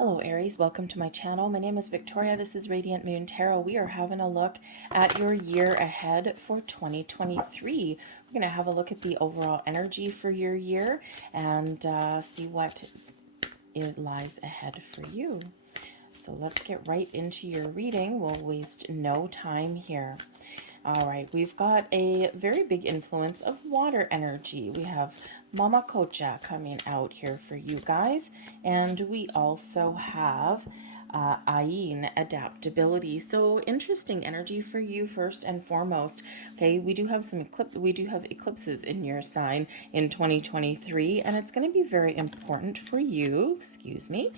Hello Aries, welcome to my channel. My name is Victoria. This is Radiant Moon Tarot. We are having a look at your year ahead for 2023. We're going to have a look at the overall energy for your year and see what it lies ahead for you. So let's get right into your reading. We'll waste no time here. All right, we've got a very big influence of water energy. We have Mama Kocha coming out here for you guys. And we also have Ayin, adaptability. So interesting energy for you first and foremost. Okay, we do have eclipses in your sign in 2023, and it's going to be very important for you, excuse me,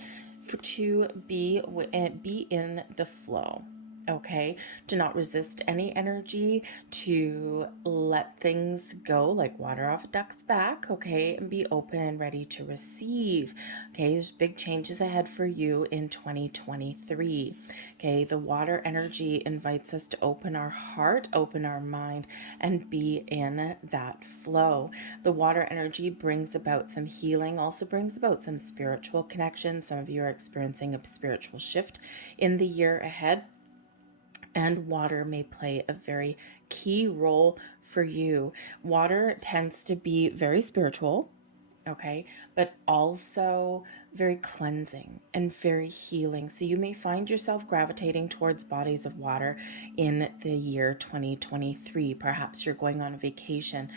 to be in the flow. Okay, to not resist any energy, to let things go like water off a duck's back, okay, and be open and ready to receive. Okay, there's big changes ahead for you in 2023. Okay, the water energy invites us to open our heart, open our mind, and be in that flow. The water energy brings about some healing, also brings about some spiritual connection. Some of you are experiencing a spiritual shift in the year ahead. And water may play a very key role for you. Water tends to be very spiritual, okay, but also very cleansing and very healing. So you may find yourself gravitating towards bodies of water in the year 2023. Perhaps you're going on a vacation,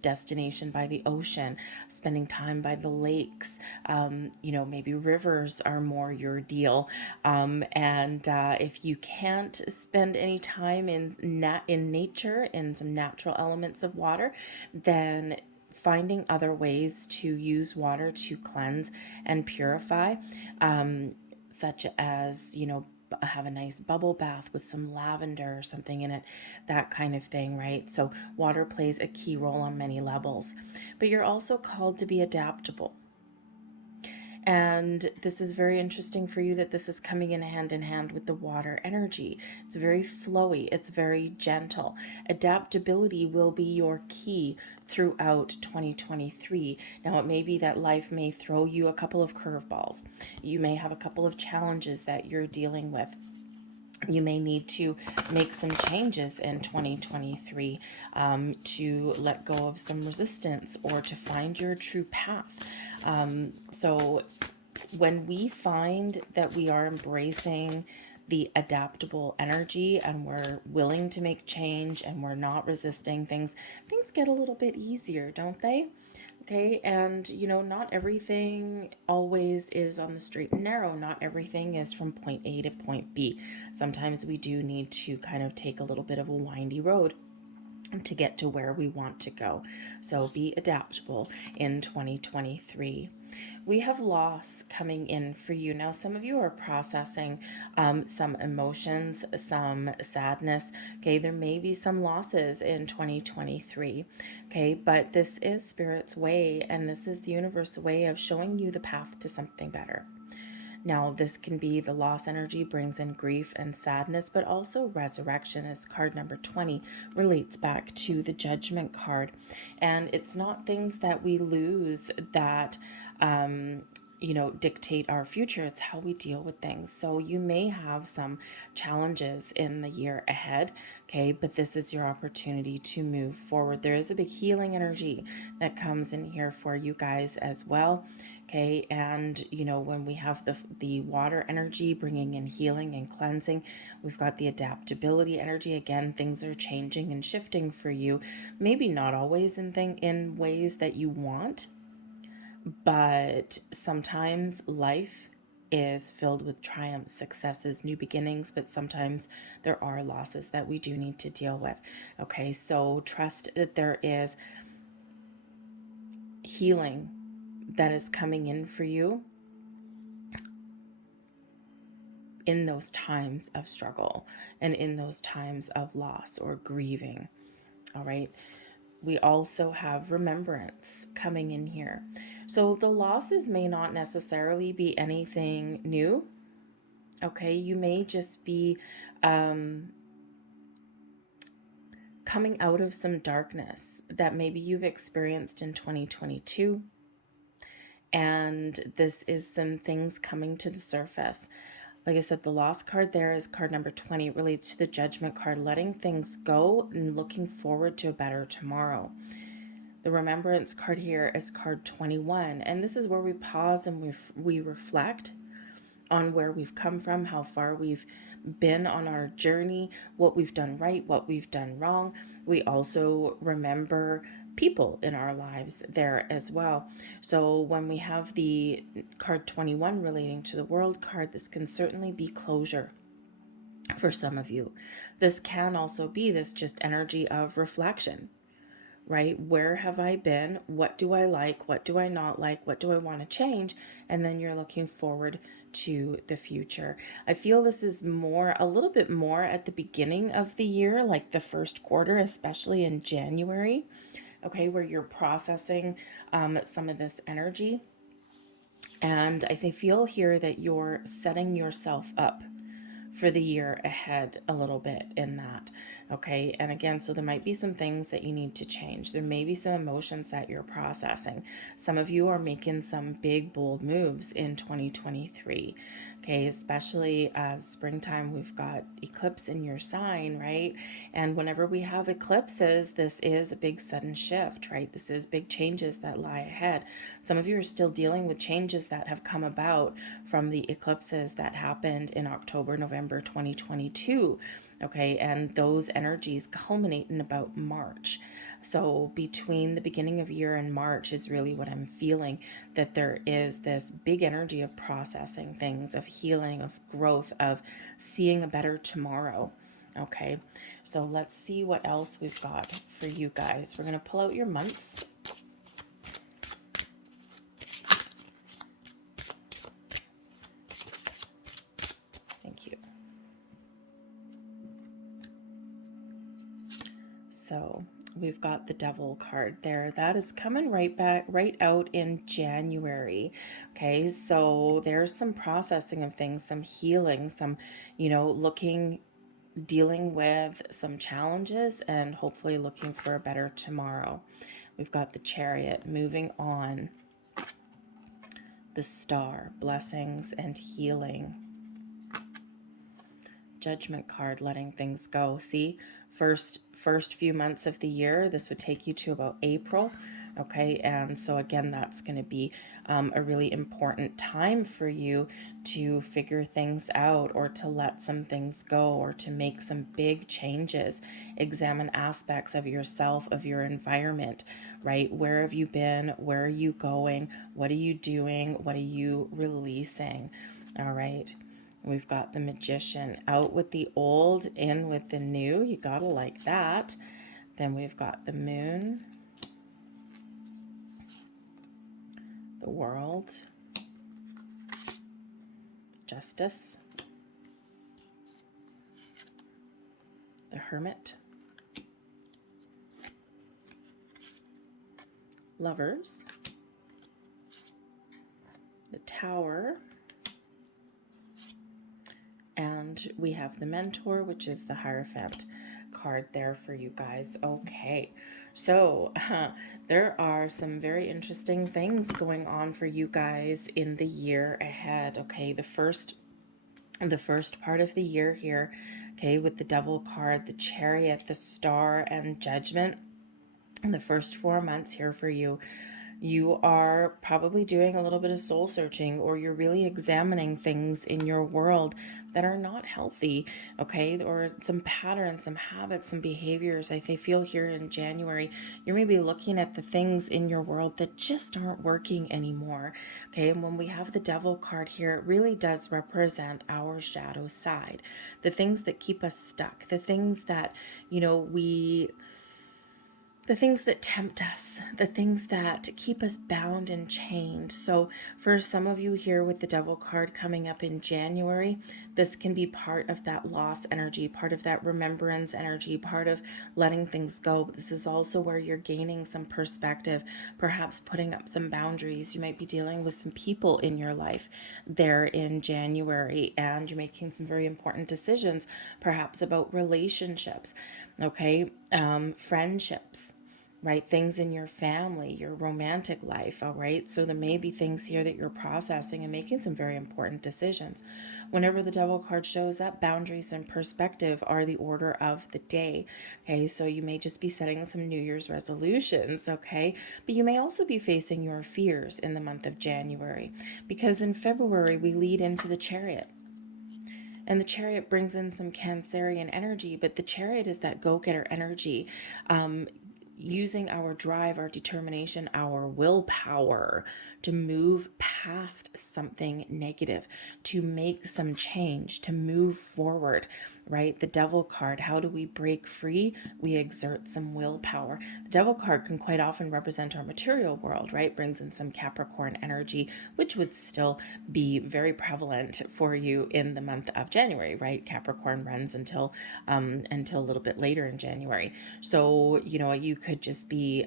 destination by the ocean, spending time by the lakes. Maybe rivers are more your deal. If you can't spend any time in nature, in some natural elements of water, then finding other ways to use water to cleanse and purify, such as, have a nice bubble bath with some lavender or something in it, that kind of thing, right? So water plays a key role on many levels, but you're also called to be adaptable. And this is very interesting for you that this is coming in hand with the water energy. It's very flowy. It's very gentle. Adaptability will be your key throughout 2023. Now, it may be that life may throw you a couple of curveballs. You may have a couple of challenges that you're dealing with. You may need to make some changes in 2023 to let go of some resistance or to find your true path. So when we find that we are embracing the adaptable energy and we're willing to make change and we're not resisting things get a little bit easier, don't they? Okay, and not everything always is on the straight and narrow. Not everything is from point A to point B. Sometimes we do need to kind of take a little bit of a windy road to get to where we want to go. So be adaptable in 2023. We have loss coming in for you. Now, some of you are processing some emotions, some sadness. Okay, there may be some losses in 2023. Okay, but this is Spirit's way, and this is the universe's way of showing you the path to something better. Now, this can be the loss energy brings in grief and sadness, but also resurrection, as card number 20 relates back to the Judgment card. And it's not things that we lose that dictate our future. It's how we deal with things. So you may have some challenges in the year ahead, okay, but this is your opportunity to move forward. There is a big healing energy that comes in here for you guys as well, okay. And when we have the water energy bringing in healing and cleansing, we've got the adaptability energy. Again, things are changing and shifting for you, maybe not always in ways that you want, but sometimes life is filled with triumphs, successes, new beginnings, but sometimes there are losses that we do need to deal with. Okay, so trust that there is healing that is coming in for you in those times of struggle and in those times of loss or grieving. All right. We also have remembrance coming in here. So the losses may not necessarily be anything new. Okay, you may just be coming out of some darkness that maybe you've experienced in 2022. And this is some things coming to the surface. Like I said, the Lost card there is card number 20. It relates to the Judgment card, letting things go and looking forward to a better tomorrow. The Remembrance card here is card 21. And this is where we pause and we reflect on where we've come from, how far we've been on our journey, what we've done right, what we've done wrong. We also remember people in our lives there as well. So when we have the card 21 relating to the World card, this can certainly be closure for some of you. This can also be this just energy of reflection, right? Where have I been? What do I like? What do I not like? What do I want to change? And then you're looking forward to the future. I feel this is a little bit more at the beginning of the year, like the first quarter, especially in January, okay, where you're processing some of this energy. And I feel here that you're setting yourself up for the year ahead a little bit in that. Okay. And again, so there might be some things that you need to change. There may be some emotions that you're processing. Some of you are making some big, bold moves in 2023. Okay. Especially springtime, we've got eclipse in your sign, right? And whenever we have eclipses, this is a big sudden shift, right? This is big changes that lie ahead. Some of you are still dealing with changes that have come about from the eclipses that happened in October, November 2022. Okay, and those energies culminate in about March. So between the beginning of year and March is really what I'm feeling, that there is this big energy of processing things, of healing, of growth, of seeing a better tomorrow. Okay, so let's see what else we've got for you guys. We're going to pull out your months. Thank you. So we've got the Devil card there. That is coming right out in January. Okay, so there's some processing of things, some healing, some, dealing with some challenges and hopefully looking for a better tomorrow. We've got the Chariot, moving on. The Star, blessings and healing. Judgment card, letting things go. See, first few months of the year, this would take you to about April. Okay, and so again, that's going to be a really important time for you to figure things out, or to let some things go, or to make some big changes. Examine aspects of yourself, of your environment, right? Where have you been? Where are you going? What are you doing? What are you releasing? All right. We've got the Magician, out with the old, in with the new. You gotta like that. Then we've got the Moon, the World, Justice, the Hermit, Lovers, the Tower, and we have the Mentor, which is the Hierophant card there for you guys. Okay, so there are some very interesting things going on for you guys in the year ahead. Okay, the first part of the year here, okay, with the Devil card, the Chariot, the Star, and Judgment. In the first 4 months here for you, you are probably doing a little bit of soul searching, or you're really examining things in your world that are not healthy, okay? Or some patterns, some habits, some behaviors. I feel here in January, you're maybe looking at the things in your world that just aren't working anymore, okay? And when we have the Devil card here, it really does represent our shadow side, the things that keep us stuck, the things that, the things that tempt us, the things that keep us bound and chained. So for some of you here with the Devil card coming up in January, this can be part of that loss energy, part of that remembrance energy, part of letting things go. But this is also where you're gaining some perspective, perhaps putting up some boundaries. You might be dealing with some people in your life there in January, and you're making some very important decisions, perhaps about relationships, okay, friendships, right? Things in your family, your romantic life, all right? So there may be things here that you're processing and making some very important decisions. Whenever the Devil card shows up, boundaries and perspective are the order of the day, okay? So you may just be setting some New Year's resolutions, okay? But you may also be facing your fears in the month of January, because in February we lead into the Chariot. And the Chariot brings in some Cancerian energy, but the Chariot is that go-getter energy, using our drive, our determination, our willpower to move past something negative, to make some change, to move forward, right? The Devil card, how do we break free? We exert some willpower. The Devil card can quite often represent our material world, right? Brings in some Capricorn energy, which would still be very prevalent for you in the month of January, right? Capricorn runs until a little bit later in January. So, you could just be,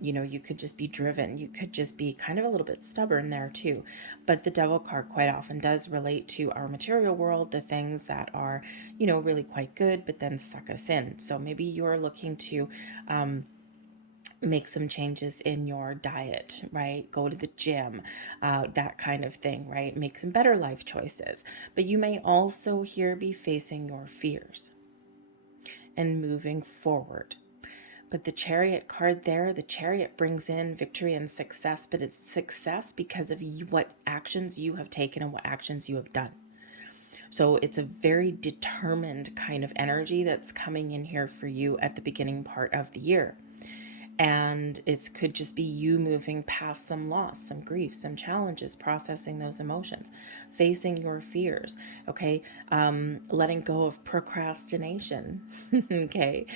you could just be driven. You could just be kind of a little bit stubborn there too. But the Devil card quite often does relate to our material world, the things that are, really quite good, but then suck us in. So maybe you're looking to, make some changes in your diet, right? Go to the gym, that kind of thing, right? Make some better life choices. But you may also here be facing your fears and moving forward. But the Chariot card there, the Chariot brings in victory and success, but it's success because of what actions you have taken and what actions you have done. So it's a very determined kind of energy that's coming in here for you at the beginning part of the year. And it could just be you moving past some loss, some grief, some challenges, processing those emotions, facing your fears, okay? Letting go of procrastination, okay?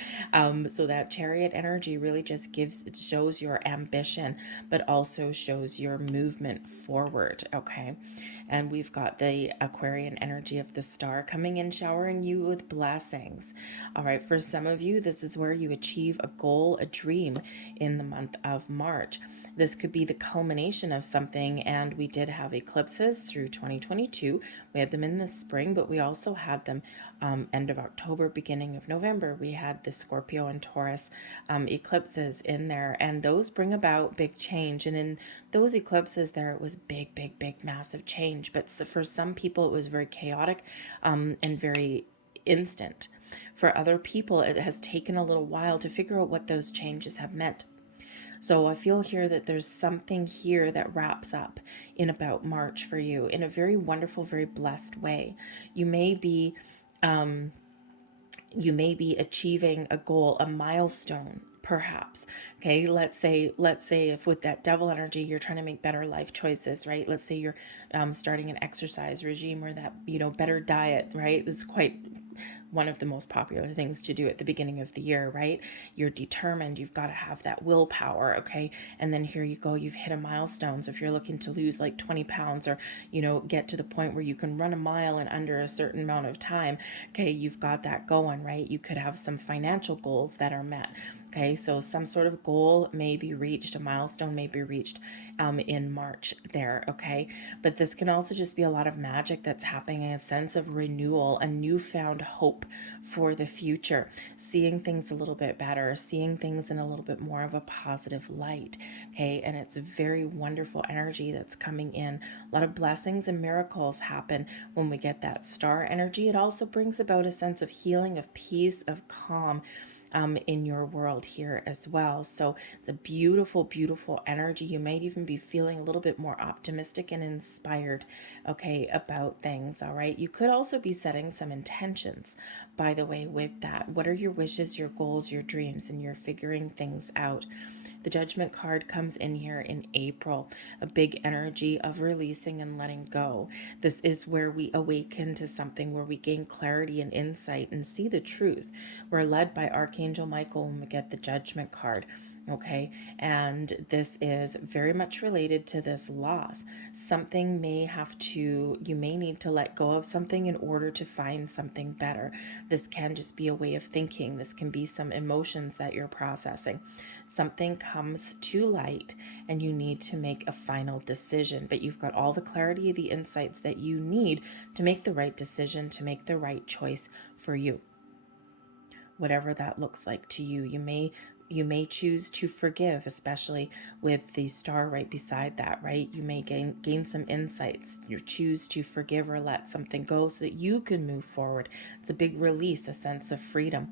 So that Chariot energy really just shows your ambition, but also shows your movement forward, okay? And we've got the Aquarian energy of the star coming in, showering you with blessings. All right, for some of you, this is where you achieve a goal, a dream in the month of March. This could be the culmination of something, and we did have eclipses through 2022. We had them in the spring, but we also had them end of October, beginning of November. We had the Scorpio and Taurus eclipses in there, and those bring about big change. And in those eclipses there, it was big, big, big, massive change. But for some people, it was very chaotic and very instant. For other people, it has taken a little while to figure out what those changes have meant. So I feel here that there's something here that wraps up in about March for you in a very wonderful, very blessed way. You may be achieving a goal, a milestone, perhaps. Okay, let's say if with that Devil energy you're trying to make better life choices, right? Let's say you're starting an exercise regime or that better diet, right? It's quite one of the most popular things to do at the beginning of the year, right? You're determined, you've got to have that willpower, okay? And then here you go, you've hit a milestone. So if you're looking to lose like 20 pounds or, get to the point where you can run a mile in under a certain amount of time, okay, you've got that going, right? You could have some financial goals that are met. Okay, so some sort of goal may be reached, a milestone may be reached in March there, okay? But this can also just be a lot of magic that's happening, a sense of renewal, a newfound hope for the future, seeing things a little bit better, seeing things in a little bit more of a positive light, okay? And it's very wonderful energy that's coming in. A lot of blessings and miracles happen when we get that star energy. It also brings about a sense of healing, of peace, of calm, in your world here as well. So it's a beautiful, beautiful energy. You might even be feeling a little bit more optimistic and inspired, okay, about things, all right? You could also be setting some intentions, by the way, with that. What are your wishes, your goals, your dreams, and you're figuring things out. The Judgment card comes in here in April, a big energy of releasing and letting go. This is where we awaken to something, where we gain clarity and insight and see the truth. We're led by Archangel Michael when we get the Judgment card. Okay, and this is very much related to this loss. Something you may need to let go of something in order to find something better. This can just be a way of thinking. This can be some emotions that you're processing. Something comes to light and you need to make a final decision, but you've got all the clarity, the insights that you need to make the right decision, to make the right choice for you. Whatever that looks like to you. You may You may choose to forgive, especially with the star right beside that, right? You may gain some insights. You choose to forgive or let something go so that you can move forward. It's a big release, a sense of freedom.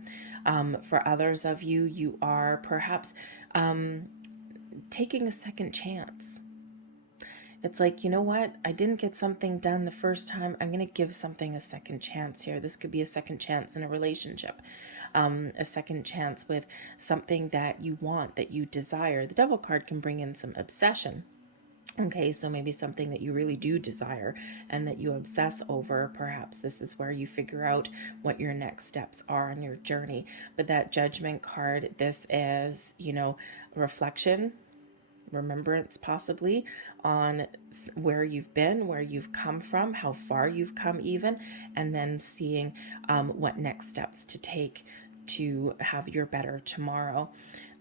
For others of you, you are perhaps taking a second chance. It's like, you know what? I didn't get something done the first time. I'm going to give something a second chance here. This could be a second chance in a relationship, a second chance with something that you want, that you desire. The Devil card can bring in some obsession. Okay, so maybe something that you really do desire and that you obsess over. Perhaps this is where you figure out what your next steps are on your journey. But that Judgment card, this is, reflection, remembrance possibly on where you've been, where you've come from, how far you've come even, and then seeing what next steps to take to have your better tomorrow.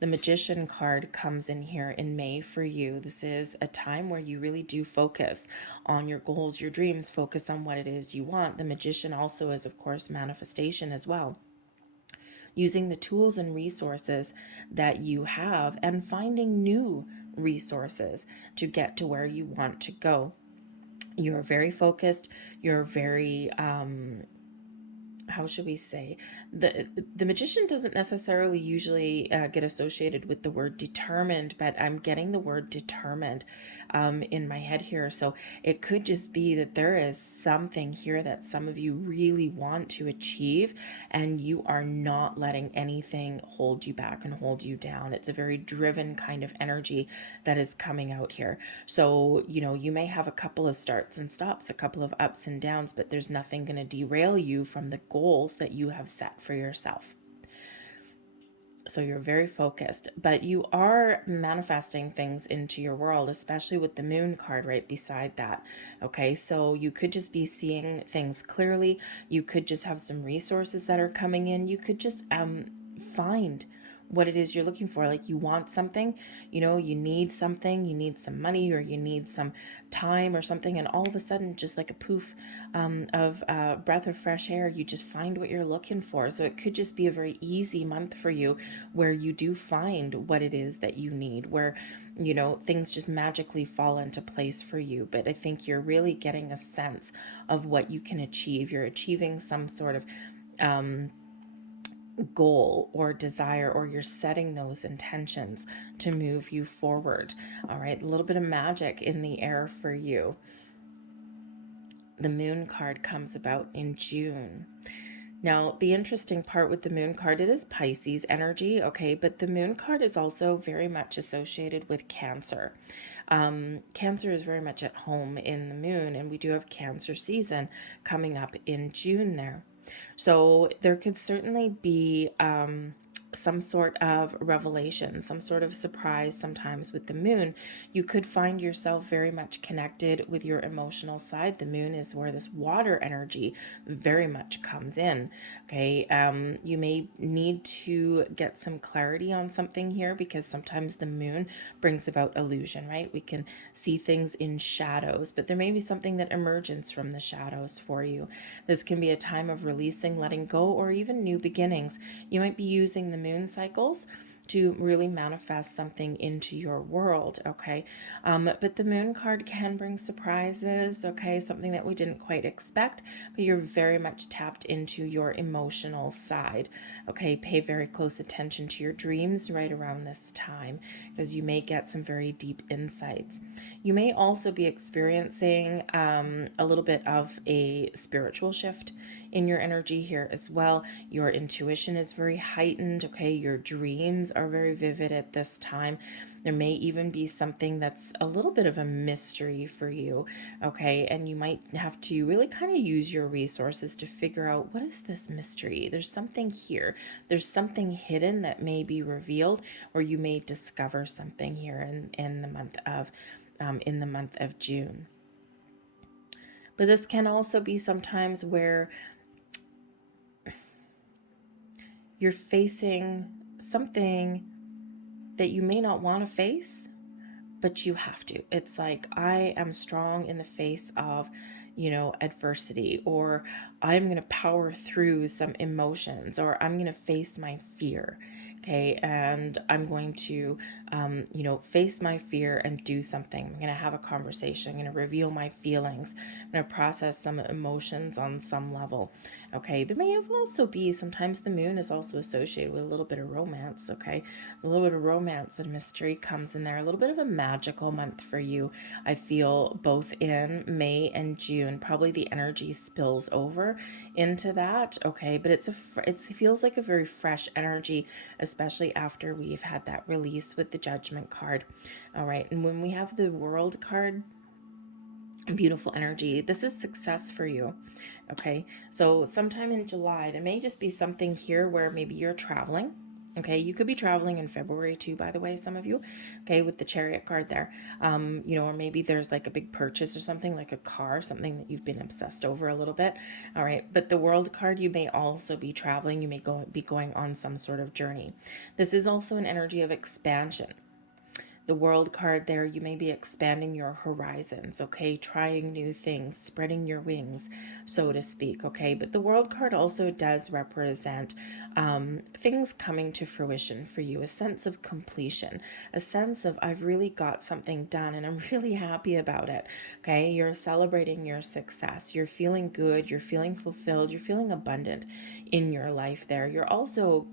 The Magician card comes in here in May for you. This is a time where you really do focus on your goals, your dreams, focus on what it is you want. The Magician also is, of course, manifestation as well. Using the tools and resources that you have and finding new resources to get to where you want to go. You're very focused. You're very, how should we say, the Magician doesn't necessarily usually get associated with the word determined, but I'm getting the word determined in my head here. So it could just be that there is something here that some of you really want to achieve, and you are not letting anything hold you back and hold you down. It's a very driven kind of energy that is coming out here. So, you may have a couple of starts and stops, a couple of ups and downs, but there's nothing going to derail you from the goals that you have set for yourself. So you're very focused, but you are manifesting things into your world, especially with the Moon card right beside that. Okay, so you could just be seeing things clearly. You could just have some resources that are coming in. You could just find what it is you're looking for. Like you want something, you need something, you need some money, or you need some time or something, and all of a sudden, just like a poof of breath of fresh air, you just find what you're looking for. So it could just be a very easy month for you where you do find what it is that you need, where things just magically fall into place for you. But I think you're really getting a sense of what you can achieve. You're achieving some sort of goal or desire, or you're setting those intentions to move you forward. All right, a little bit of magic in the air for you. The Moon card comes about in June. Now, the interesting part with the Moon card, it is Pisces energy, okay, but the Moon card is also very much associated with Cancer. Cancer is very much at home in the Moon, and we do have Cancer season coming up in June there. So there could certainly be some sort of revelation, some sort of surprise sometimes with the Moon. You could find yourself very much connected with your emotional side. The Moon is where this water energy very much comes in. Okay, you may need to get some clarity on something here, because sometimes the Moon brings about illusion, right? We can see things in shadows, but there may be something that emerges from the shadows for you. This can be a time of releasing, letting go, or even new beginnings. You might be using the Moon cycles to really manifest something into your world, okay? But the Moon card can bring surprises, okay? Something that we didn't quite expect, but you're very much tapped into your emotional side, okay? Pay very close attention to your dreams right around this time, because you may get some very deep insights. You may also be experiencing a little bit of a spiritual shift in your energy here as well. Your intuition is very heightened, okay? Your dreams are very vivid at this time. There may even be something that's a little bit of a mystery for you, okay? And you might have to really kind of use your resources to figure out, what is this mystery? There's something here. There's something hidden that may be revealed, or you may discover something here in the month of June. But this can also be sometimes where you're facing something that you may not want to face, but you have to. It's like, I am strong in the face of, adversity, or I'm going to power through some emotions, or I'm going to face my fear. Okay, and I'm going to, you know, face my fear and do something. I'm going to have a conversation. I'm going to reveal my feelings. I'm going to process some emotions on some level. Okay, there may also be, sometimes the moon is also associated with a little bit of romance. Okay, a little bit of romance and mystery comes in there. A little bit of a magical month for you. I feel both in May and June. Probably the energy spills over into that. Okay, but it feels like a very fresh energy, especially after we've had that release with the Judgment card. All right, and when we have the World card, beautiful energy, this is success for you. Okay, so sometime in July, there may just be something here where maybe you're traveling. Okay, you could be traveling in February too, by the way, some of you. Okay, with the Chariot card there. You know, or maybe there's like a big purchase or something, like a car, something that you've been obsessed over a little bit. All right, but the World card, you may also be traveling. You may be going on some sort of journey. This is also an energy of expansion. The World card there, you may be expanding your horizons, okay, trying new things, spreading your wings, so to speak, okay. But the World card also does represent things coming to fruition for you, a sense of completion, a sense of I've really got something done and I'm really happy about it, okay. You're celebrating your success, you're feeling good, you're feeling fulfilled, you're feeling abundant in your life there. You're also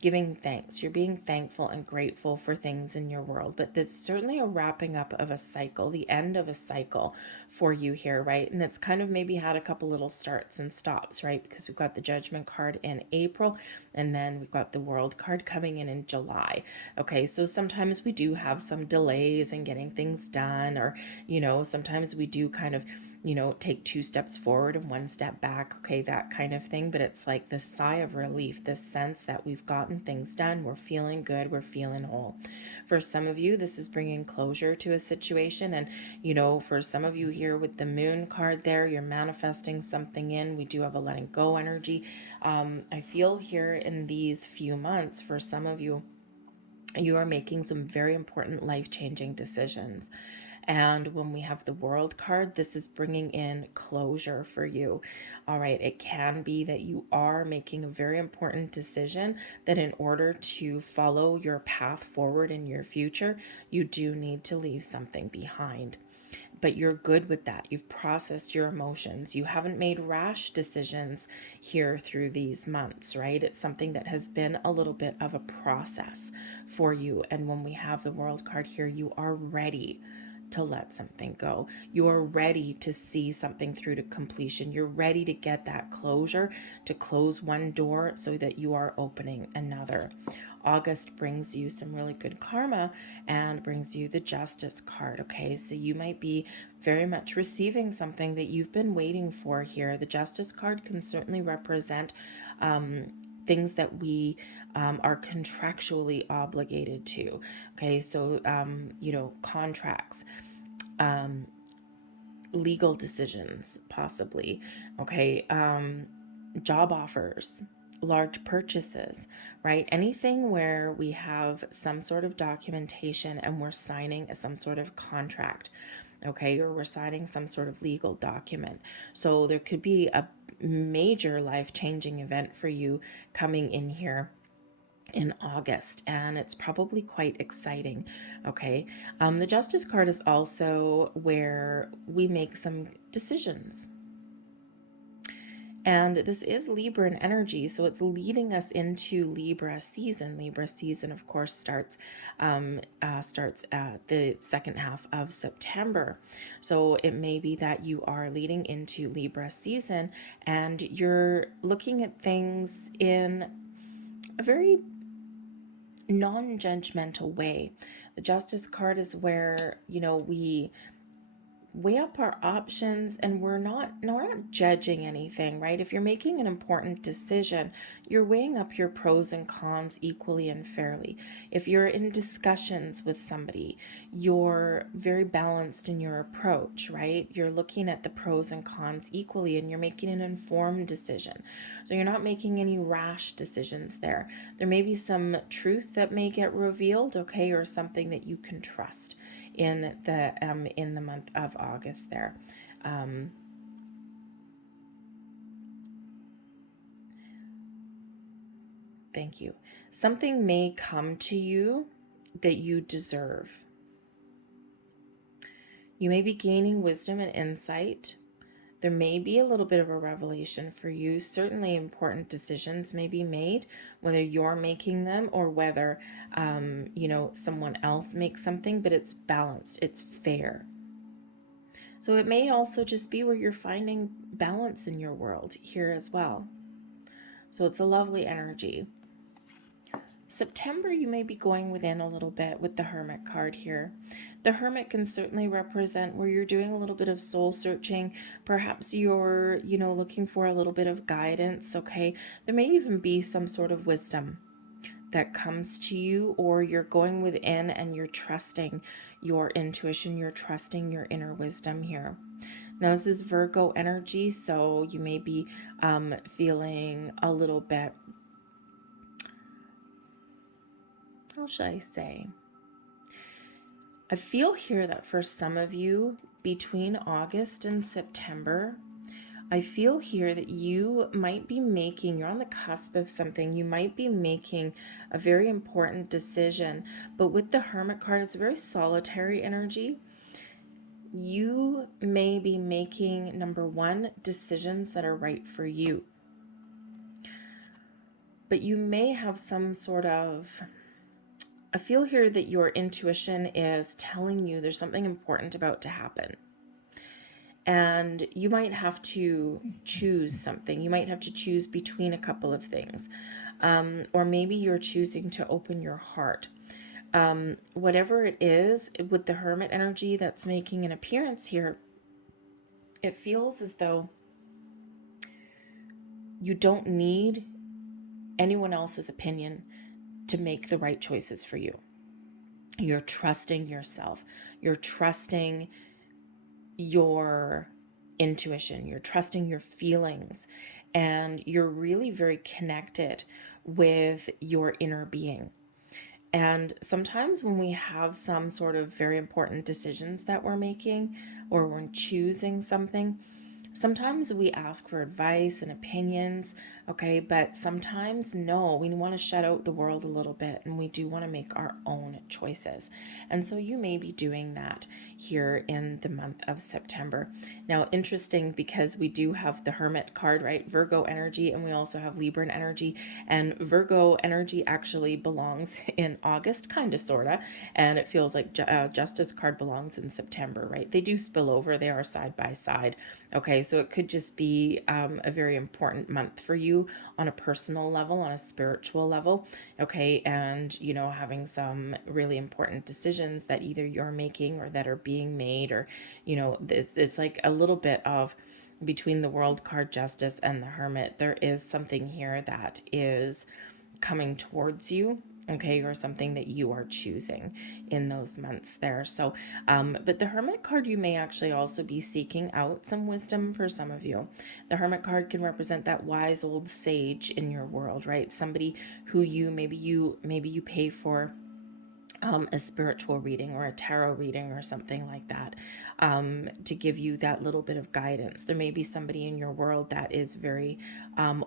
giving thanks. You're being thankful and grateful for things in your world, but there's certainly a wrapping up of a cycle, the end of a cycle for you here, right? And it's kind of maybe had a couple little starts and stops, right? Because we've got the Judgment card in April, and then we've got the World card coming in July. Okay, so sometimes we do have some delays in getting things done, or, you know, sometimes we do kind of, you know, take 2 steps forward and 1 step back, okay, that kind of thing. But it's like this sigh of relief, this sense that we've gotten things done, we're feeling good, we're feeling whole. For some of you, this is bringing closure to a situation. And, you know, for some of you here with the Moon card there, you're manifesting something in. We do have a letting go energy. I feel here in these few months, for some of you, you are making some very important life-changing decisions. And when we have the World card, this is bringing in closure for you. All right, it can be that you are making a very important decision that in order to follow your path forward in your future, you do need to leave something behind. But you're good with that. You've processed your emotions. You haven't made rash decisions here through these months, right? It's something that has been a little bit of a process for you. And when we have the World card here, you are ready to let something go. You are ready to see something through to completion. You're ready to get that closure, to close one door so that you are opening another. August brings you some really good karma and brings you the Justice card, okay? So you might be very much receiving something that you've been waiting for here. The Justice card can certainly represent things that we are contractually obligated to, okay? So, you know, contracts, legal decisions, possibly, okay? Job offers, large purchases, right? Anything where we have some sort of documentation and we're signing some sort of contract, okay, or we're signing some sort of legal document. So there could be a major life-changing event for you coming in here in August, and it's probably quite exciting, okay? The Justice card is also where we make some decisions. And this is Libra in energy, so it's leading us into Libra season. Libra season, of course, starts at the second half of September. So it may be that you are leading into Libra season and you're looking at things in a very non-judgmental way. The Justice card is where, you know, we weigh up our options and we're not judging anything, right? If you're making an important decision, you're weighing up your pros and cons equally and fairly. If you're in discussions with somebody, you're very balanced in your approach, right? You're looking at the pros and cons equally and you're making an informed decision. So you're not making any rash decisions there. There may be some truth that may get revealed, okay, or something that you can trust in the month of August there. Thank you. Something may come to you that you deserve. You may be gaining wisdom and insight. There may be a little bit of a revelation for you. Certainly important decisions may be made, whether you're making them or whether, someone else makes something, but it's balanced, it's fair. So it may also just be where you're finding balance in your world here as well. So it's a lovely energy. September, you may be going within a little bit with the Hermit card here. The Hermit can certainly represent where you're doing a little bit of soul searching. Perhaps you're, looking for a little bit of guidance, okay? There may even be some sort of wisdom that comes to you, or you're going within and you're trusting your intuition, you're trusting your inner wisdom here. Now, this is Virgo energy, so you may be feeling a little bit, how should I say? I feel here that for some of you, between August and September, I feel here that you might be making, you're on the cusp of something, you might be making a very important decision, but with the Hermit card, it's a very solitary energy. You may be making, number one, decisions that are right for you. But you may have some sort of, I feel here that your intuition is telling you there's something important about to happen. And you might have to choose something. You might have to choose between a couple of things. Or maybe you're choosing to open your heart. Whatever it is, with the Hermit energy that's making an appearance here, it feels as though you don't need anyone else's opinion to make the right choices for you. You're trusting yourself. You're trusting your intuition. You're trusting your feelings. And you're really very connected with your inner being. And sometimes when we have some sort of very important decisions that we're making, or we're choosing something, sometimes we ask for advice and opinions, okay? But sometimes, no, we want to shut out the world a little bit, and we do want to make our own choices. And so you may be doing that here in the month of September. Now, interesting, because we do have the Hermit card, right? Virgo energy, and we also have Libran energy. And Virgo energy actually belongs in August, kind of, sort of. And it feels like Justice card belongs in September, right? They do spill over. They are side by side. Okay, so it could just be a very important month for you on a personal level, on a spiritual level, okay, and having some really important decisions that either you're making or that are being made, or it's like a little bit of between the World card, Justice, and the Hermit. There is something here that is coming towards you, okay, or something that you are choosing in those months there. So, but the Hermit card, you may actually also be seeking out some wisdom for some of you. The Hermit card can represent that wise old sage in your world, right? Somebody who maybe you pay for a spiritual reading or a tarot reading or something like that, to give you that little bit of guidance. There may be somebody in your world that is very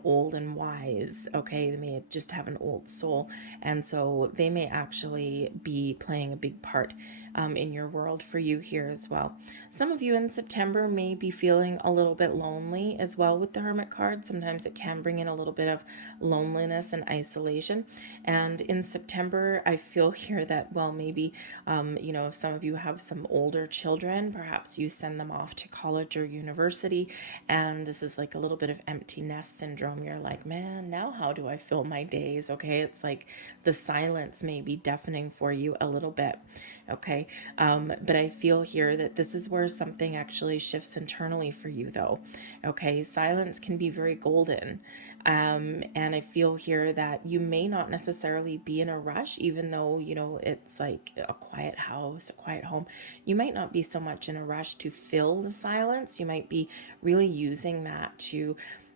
old and wise, okay? They may just have an old soul, and so they may actually be playing a big part in your world for you here as well. Some of you in September may be feeling a little bit lonely as well with the Hermit card. Sometimes it can bring in a little bit of loneliness and isolation. And in September, I feel here that, well, maybe, if some of you have some older children, perhaps you send them off to college or university, and this is like a little bit of empty nest syndrome. You're like, man, now how do I fill my days? Okay, it's like the silence may be deafening for you a little bit. Okay, but I feel here that this is where something actually shifts internally for you, though. Okay, silence can be very golden. And I feel here that you may not necessarily be in a rush, even though, it's like a quiet house, a quiet home. You might not be so much in a rush to fill the silence. You might be really using that to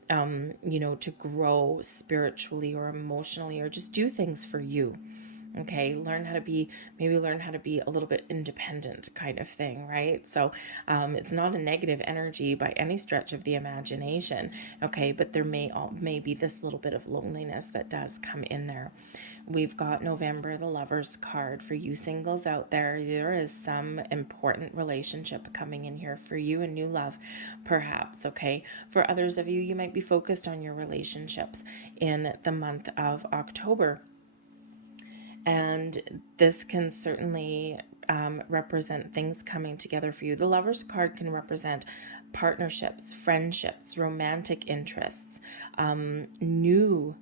to grow spiritually or emotionally, or just do things for you. Okay, maybe learn how to be a little bit independent kind of thing, right? So it's not a negative energy by any stretch of the imagination, okay, but there may be this little bit of loneliness that does come in there. We've got November, the Lovers card. For you singles out there, there is some important relationship coming in here for you, a new love, perhaps, okay? For others of you, you might be focused on your relationships in the month of October. And this can certainly represent things coming together for you. The Lover's card can represent partnerships, friendships, romantic interests, new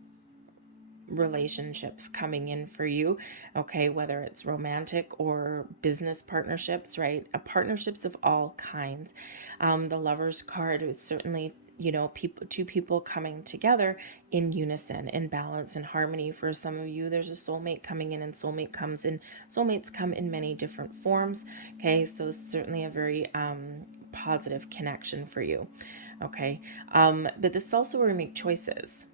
relationships coming in for you, okay, whether it's romantic or business partnerships, right? Partnerships of all kinds. The Lover's card is certainly, two people coming together in unison, in balance, in harmony. For some of you, there's a soulmate coming in, and soulmates come in many different forms, okay? So it's certainly a very positive connection for you, okay? But this is also where we make choices.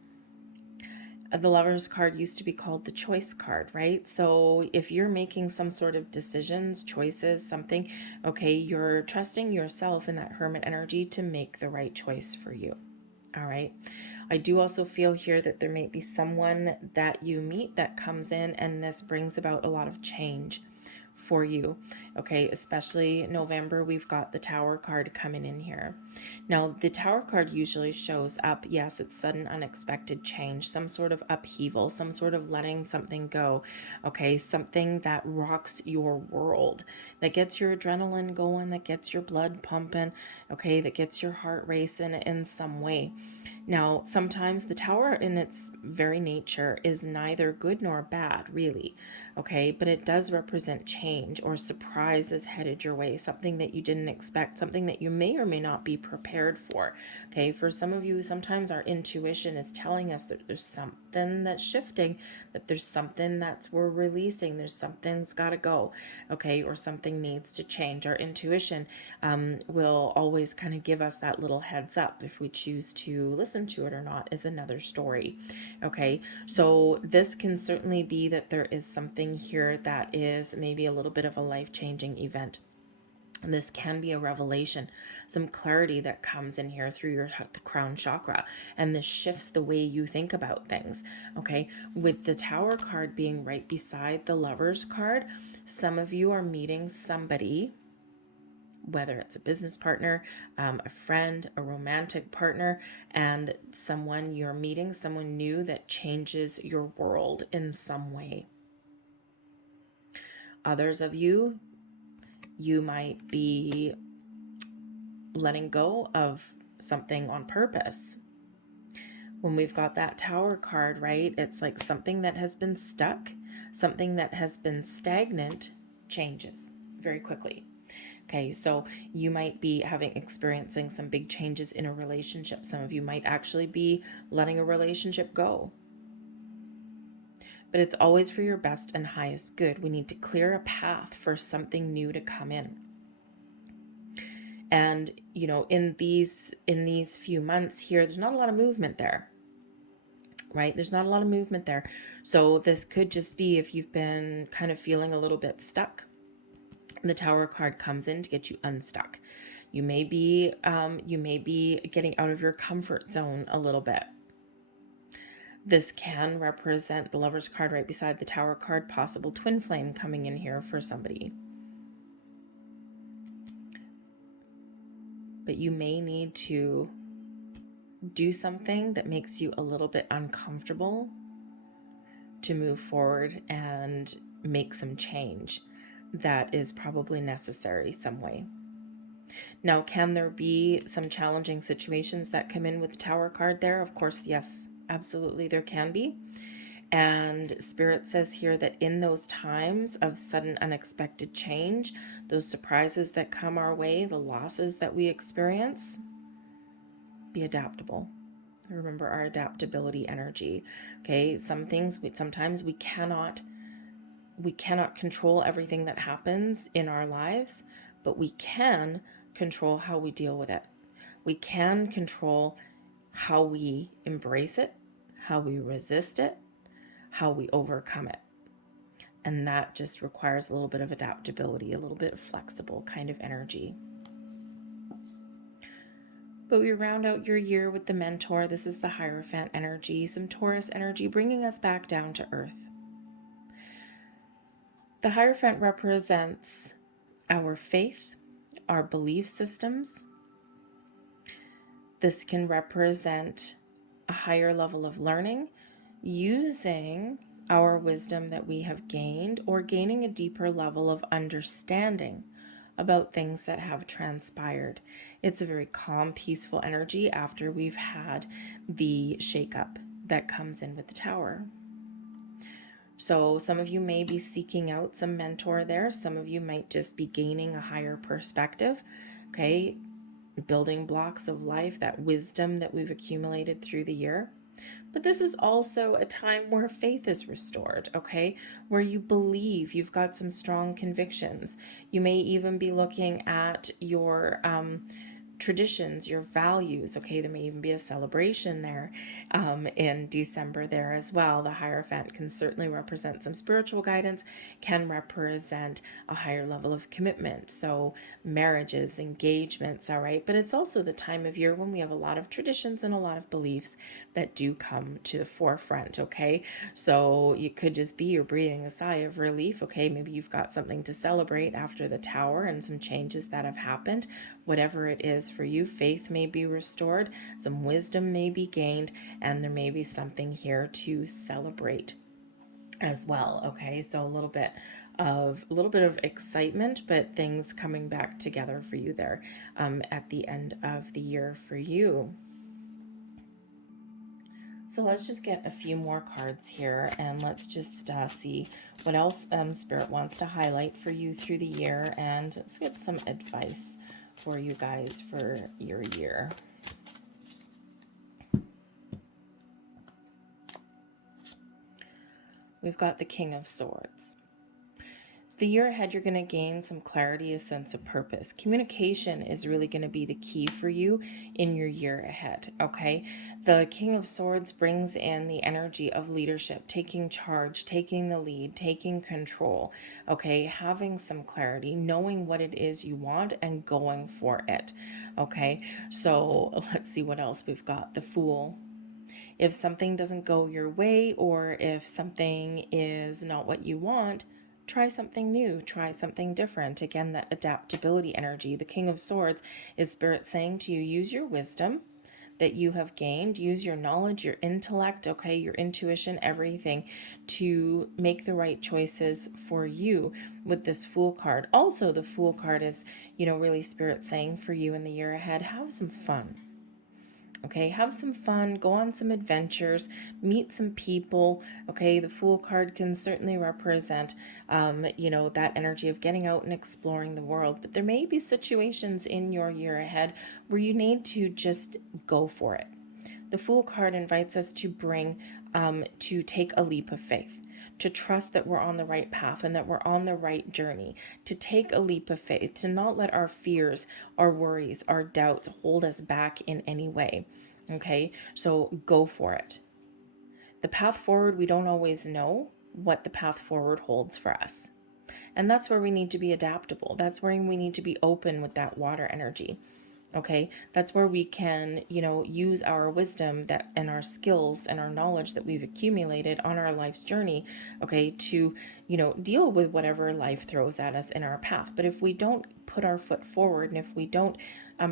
The Lover's card used to be called the choice card, right? So if you're making some sort of decisions, choices, something, okay, you're trusting yourself in that Hermit energy to make the right choice for you. All right. I do also feel here that there may be someone that you meet that comes in, and this brings about a lot of change for you, okay? Especially November, we've got the Tower card coming in here. Now, the Tower card usually shows up, yes, it's sudden, unexpected change, some sort of upheaval, some sort of letting something go, okay? Something that rocks your world, that gets your adrenaline going, that gets your blood pumping, okay? That gets your heart racing in some way. Now, sometimes the Tower in its very nature is neither good nor bad, really, okay? But it does represent change or surprises headed your way, something that you didn't expect, something that you may or may not be prepared for, okay? For some of you, sometimes our intuition is telling us that there's something that's shifting, that there's something that's we're releasing, there's something's got to go, okay? Or something needs to change. Our intuition will always kind of give us that little heads up. If we choose to listen to it or not is another story, okay? So this can certainly be that there is something here that is maybe a little bit of a life-changing event. And this can be a revelation, some clarity that comes in here through the crown chakra, and this shifts the way you think about things, okay? With the Tower card being right beside the Lover's card, some of you are meeting somebody, whether it's a business partner, a friend, a romantic partner, and someone you're meeting, someone new that changes your world in some way. Others of you, you might be letting go of something on purpose. When we've got that Tower card, right, it's like something that has been stuck, something that has been stagnant changes very quickly. Okay, so you might be experiencing some big changes in a relationship. Some of you might actually be letting a relationship go. But it's always for your best and highest good. We need to clear a path for something new to come in. And, in these few months here, there's not a lot of movement there. Right? There's not a lot of movement there. So this could just be if you've been kind of feeling a little bit stuck. The Tower card comes in to get you unstuck. You may be getting out of your comfort zone a little bit. This can represent the Lover's card right beside the Tower card, possible twin flame coming in here for somebody. But you may need to do something that makes you a little bit uncomfortable to move forward and make some change that is probably necessary some way. Now, can there be some challenging situations that come in with the Tower card there? Of course, yes, absolutely there can be. And Spirit says here that in those times of sudden unexpected change, those surprises that come our way, the losses that we experience, be adaptable. Remember our adaptability energy. Okay, sometimes we cannot control everything that happens in our lives, but we can control how we deal with it. We can control how we embrace it, how we resist it, how we overcome it. And that just requires a little bit of adaptability, a little bit flexible kind of energy. But we round out your year with the Mentor. This is the Hierophant energy, some Taurus energy, bringing us back down to earth. The Hierophant represents our faith, our belief systems. This can represent a higher level of learning, using our wisdom that we have gained, or gaining a deeper level of understanding about things that have transpired. It's a very calm, peaceful energy after we've had the shakeup that comes in with the Tower. So some of you may be seeking out some mentor there. Some of you might just be gaining a higher perspective, okay? Building blocks of life, that wisdom that we've accumulated through the year. But this is also a time where faith is restored, okay? Where you believe, you've got some strong convictions. You may even be looking at your traditions, your values, okay? There may even be a celebration there in December there as well. The Hierophant can certainly represent some spiritual guidance, can represent a higher level of commitment. So marriages, engagements, all right? But it's also the time of year when we have a lot of traditions and a lot of beliefs that do come to the forefront, okay? So you could just be you're breathing a sigh of relief, okay? Maybe you've got something to celebrate after the Tower and some changes that have happened. Whatever it is for you, faith may be restored, some wisdom may be gained, and there may be something here to celebrate as well, okay? So a little bit of excitement, but things coming back together for you there at the end of the year for you. So let's just get a few more cards here, and let's just see what else Spirit wants to highlight for you through the year, and let's get some advice for you guys for your year. We've got the King of Swords. The year ahead, you're going to gain some clarity, a sense of purpose. Communication is really going to be the key for you in your year ahead, okay? The King of Swords brings in the energy of leadership, taking charge, taking the lead, taking control, okay? Having some clarity, knowing what it is you want and going for it, okay? So let's see what else we've got. The Fool. If something doesn't go your way, or if something is not what you want, try something new, try something different. Again, that adaptability energy. The King of Swords is Spirit saying to you, use your wisdom that you have gained, use your knowledge, your intellect, okay, your intuition, everything to make the right choices for you with this Fool card. Also, the Fool card is, really Spirit saying for you in the year ahead, have some fun. Okay, have some fun, go on some adventures, meet some people. Okay, the Fool card can certainly represent, that energy of getting out and exploring the world. But there may be situations in your year ahead where you need to just go for it. The Fool card invites us to take a leap of faith, to trust that we're on the right path and that we're on the right journey, to take a leap of faith, to not let our fears, our worries, our doubts hold us back in any way. Okay, so go for it. The path forward, we don't always know what the path forward holds for us. And that's where we need to be adaptable. That's where we need to be open with that water energy. Okay, that's where we can, use our wisdom and our skills and our knowledge that we've accumulated on our life's journey, okay, to, deal with whatever life throws at us in our path. But if we don't put our foot forward, and if we don't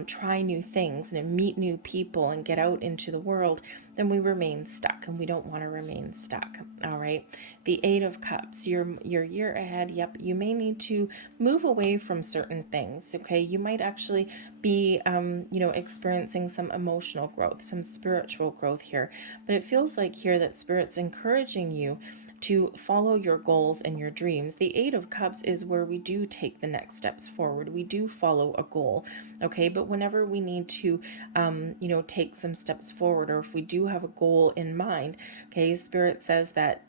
try new things and meet new people and get out into the world, then we remain stuck, and we don't want to remain stuck. All right. The Eight of Cups, your year ahead. Yep. You may need to move away from certain things. Okay. You might actually be, experiencing some emotional growth, some spiritual growth here, but it feels like here that Spirit's encouraging you to follow your goals and your dreams. The Eight of Cups is where we do take the next steps forward. We do follow a goal, okay? But whenever we need to, take some steps forward, or if we do have a goal in mind, okay, Spirit says that,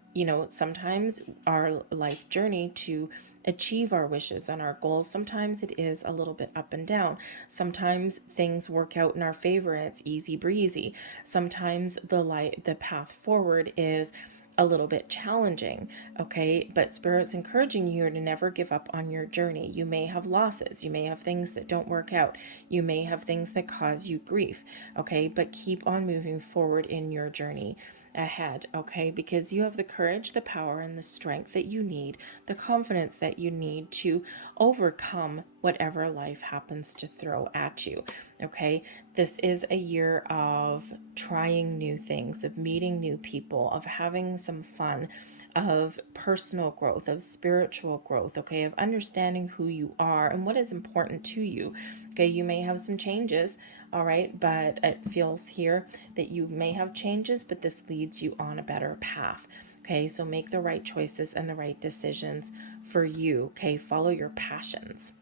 sometimes our life journey to achieve our wishes and our goals, sometimes it is a little bit up and down. Sometimes things work out in our favor and it's easy breezy. Sometimes the path forward is a little bit challenging, okay? But Spirit's encouraging you here to never give up on your journey. You may have losses, you may have things that don't work out, you may have things that cause you grief, okay? But keep on moving forward in your journey ahead, okay? Because you have the courage, the power, and the strength that you need, the confidence that you need to overcome whatever life happens to throw at you, okay? This is a year of trying new things, of meeting new people, of having some fun, of personal growth, of spiritual growth, okay, of understanding who you are and what is important to you. Okay, you may have some changes, all right, but it feels here that you may have changes, but this leads you on a better path. Okay, so make the right choices and the right decisions for you. Okay, follow your passions,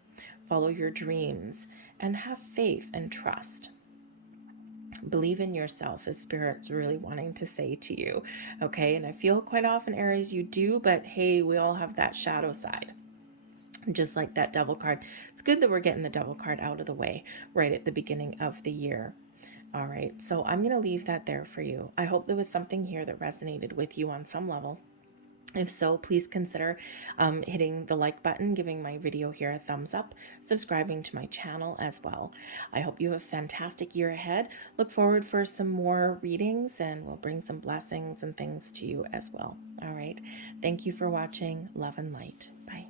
follow your dreams, and have faith and trust. Believe in yourself, as Spirit's really wanting to say to you, okay? And I feel quite often, Aries, you do, but hey, we all have that shadow side. Just like that Devil card. It's good that we're getting the Devil card out of the way right at the beginning of the year. All right, so I'm going to leave that there for you. I hope there was something here that resonated with you on some level. If so, please consider hitting the like button, giving my video here a thumbs up, subscribing to my channel as well. I hope you have a fantastic year ahead. Look forward for some more readings, and we'll bring some blessings and things to you as well. All right. Thank you for watching. Love and light. Bye.